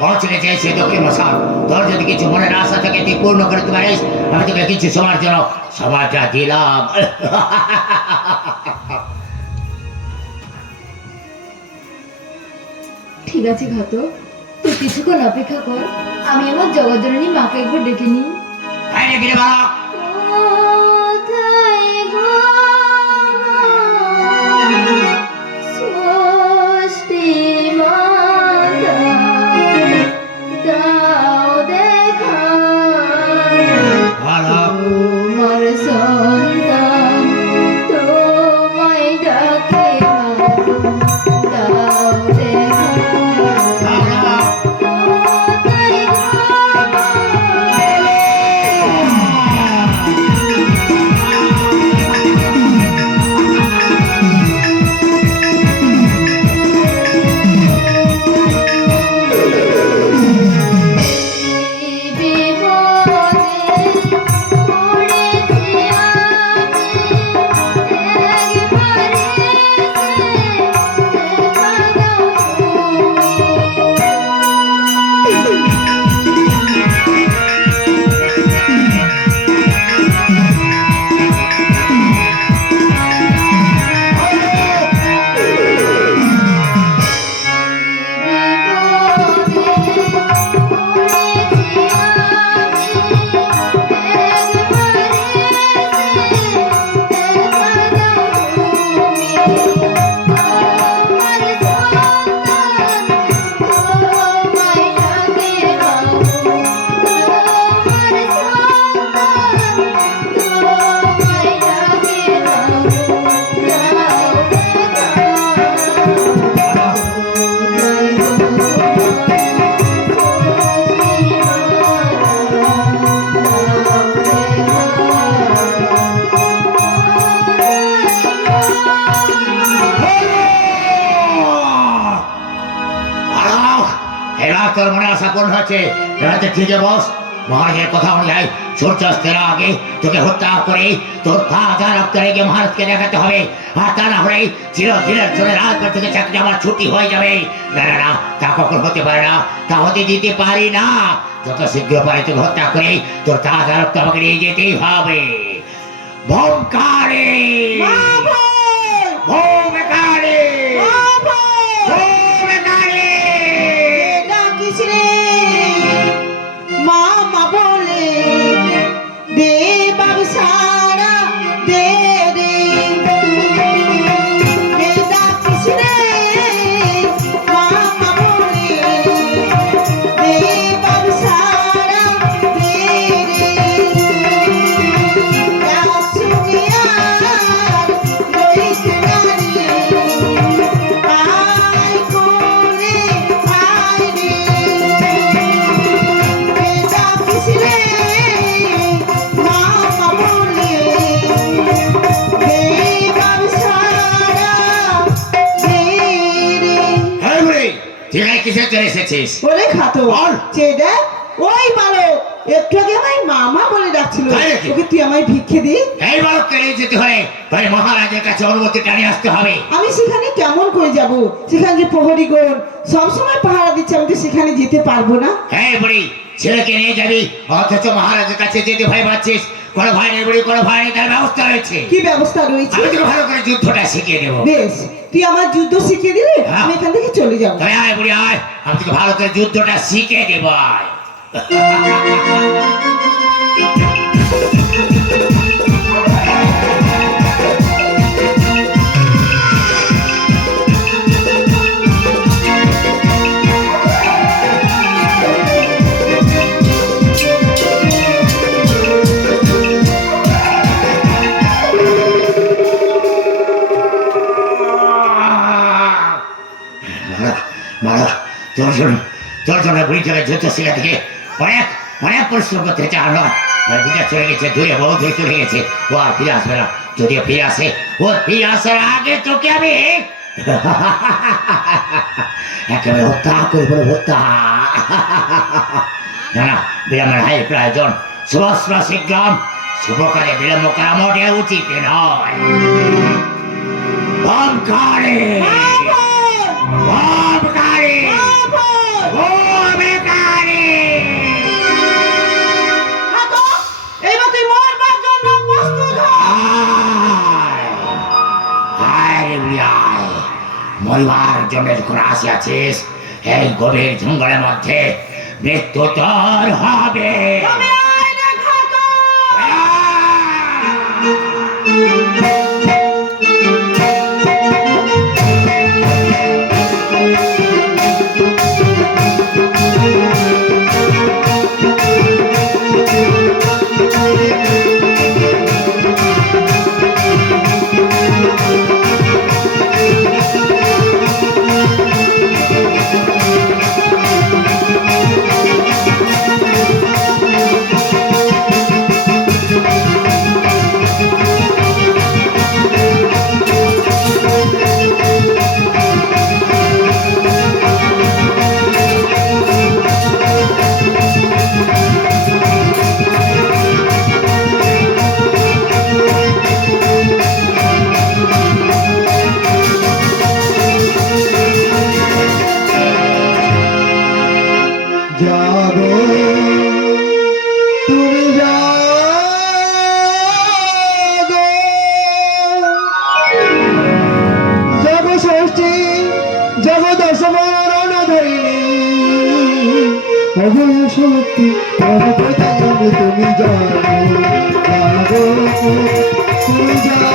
পৌঁছে চেয়েছে দক্ষিণ মশাল। তোর যদি কিছু মনের আশা থেকে তুই পূর্ণ করতে পারিস, আমি তোকে কিছু সময়ের জন্য সময়টা দিলাম। ঠিক আছে ঘাতক, তুই কিছুক্ষণ অপেক্ষা কর, আমি আমার জগজ্জননী মাকে একবার ডেকে নিই। তাই নাকি রে বালক? কোথায় গো ষষ্ঠী মাতা, দাও দেখা বালক, তোমার সন্তান তোমায় ডাকে, দাও দেখা বালক। কোথায় গো। এবার তোর মনে আশা পূর্ণ হচ্ছে। এবার তো ঠিক আছে বস, মহারাজের কথা অনুযায়ী সূর্যাস্তের আগে তোকে হত্যা করে তোর তাজা রক্ত রেখে মহারাজকে দেখাতে হবে। আর তা না হলে চিরদিনের জন্য রাজবাড়ি থেকে চাকরি আমার ছুটি হয়ে যাবে। না না না, তা কখন হতে পারে না, তা হতে দিতে পারি না। যত শীঘ্র পারে তোকে হত্যা করে তোর তাজা রক্ত আমাকে নিয়ে যেতেই হবে। ভোমকারে ভোমকারে ভোমকারে। ডাকিস রে মামা বলে, দে বাবসারা দে রে, দে ডাকিস রে মামা বলে, দে বাবসারা দে রে, শুনিয়ার লইতে নারী আয় কোলে আয় রে, ডাকিস রে মামা বলে, দে বাবসারা দে রে। হ্যাঁ বুড়ি, তুই এখানে কিসের জন্য এসেছিস? ওরে খাতো বল। চেয়ে দেখ, ওই বালক একটু আগে আমায় মামা বলে ডাকছিল, তাই নাকি? ওকে তুই আমায় ভিক্ষে দি। এই বালককে নিয়ে যেতে হলে ভাই মহারাজের কাছে অনুমতিটা নিয়ে আসতে হবে। আমি সেখানে কেমন করে যাব? সেখানে যে প্রহরীগণ সবসময় পাহারা দিচ্ছে, আমি তো সেখানে যেতে পারবো না। হ্যাঁ বুড়ি, ছেলেকে নিয়ে যাবি অথচ মহারাজের কাছে যেতে ভয় পাচ্ছিস। কোনো ভয় নেই বুড়ি, কোনো ভয় নেই, তার ব্যবস্থা রয়েছে। কি ব্যবস্থা রয়েছে? আমি তোকে ভালো করে যুদ্ধটা শিখিয়ে দেবো। বেশ, তুই আমার যুদ্ধ শিখিয়ে দিলে হ্যাঁ। আমি এখান থেকে চলে যাবো। তবে আয় বুড়ি আয়, আমি তোকে ভালো করে যুদ্ধটা শিখিয়ে দেবো আয়। তোর জন্য বুড়ি থেকে যুদ্ধ শিখা থেকে অনেক অনেক পরিশ্রম করতে হচ্ছে। আর নয়, বুড়িটা চলে গেছে দূরে, বহু দূরে চলে গেছে। ও আর ফিরে আসবে না। যদিও ফিরে আসে, ও ফিরে আসার আগে তোকে আমি একেবারে হত্যা করে বলে হত্যা। না না, বিরামের হাই প্রয়োজন। সুবস্ত্র শীঘ্রম, শুভকারে বিলম্ব করা মোটে উচিত নয়। ওমকারে ওমকারে ওমে মরিবার জন্য যখন আসিয়াছিস, এই গভীর জঙ্গলের মধ্যে মৃত্যু তোর হবে। তবে আয় দেখা কর। জাগো তুমি জাগো, জগ ষষ্ঠী জগদশমরণ ধরিণী, অভয় শক্তি অবতারণী তুমি জাগো, জাগো তুমি জাগো।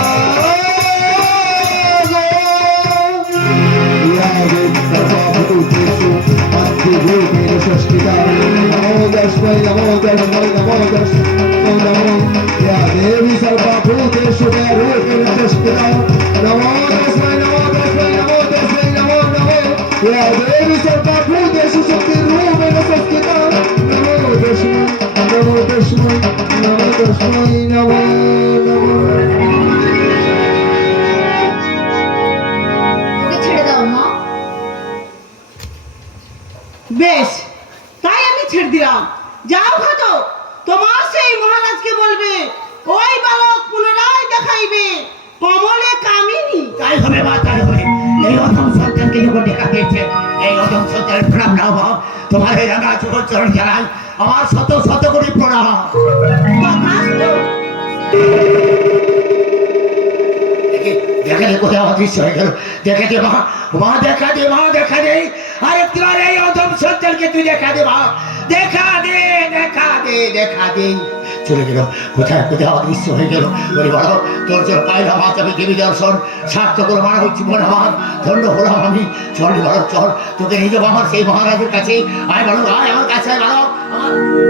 देवी सर्वभूतेषु रूपेण संस्थिता, नमो तस्मै नमो तस्मै नमो तस्मै नमो नमो। या देवी सर्वभूतेषु शक्तिरूपेण संस्थिता, नमो तस्मै नमो तस्मै नमो तस्मै नमो नमो। ওকে ছেড়ে দাও মা। বেশ, তাই আমি ছেড়ে দিলাম। যাও ঘাতক, তোমার সেই মহারাজকে বলবে ওই বালক পুনরায় দেখাইবে কমলে কামিনী। তাই হবে মা, তাই হবে। এই অদম সন্তানকে যখন দেখা দিয়েছে, এই অদম সন্তানের প্রণাম নাও মা। তোমার এই রাঙা চোখের চরণ জানাই আমার শত শত কোটি প্রণাম। তথাস্তু। দেখা দে কোথায় অদৃশ্য হয়ে গেল। দেখা দে মা, মা দেখা দে, মা দেখা দে। আরে তোমার এই অদম সন্তানকে তুই দেখা দে মা, দেখা দে, দেখা দে, দেখা দে। চলে গেল কোথায়, কোথায় অদৃশ্য হয়ে গেল। বলি বলো, তোর জন্য পাইলাম আজ আমি দেবী দর্শন, সার্থক করে মারা হচ্ছে জীবন আমার, ধন্য হলাম আমি। চল বলো চল, তোকে নিয়ে যাবো আমার সেই মহারাজের কাছে। আয় বলো, আয় আমার কাছে, আয় বলো আমার।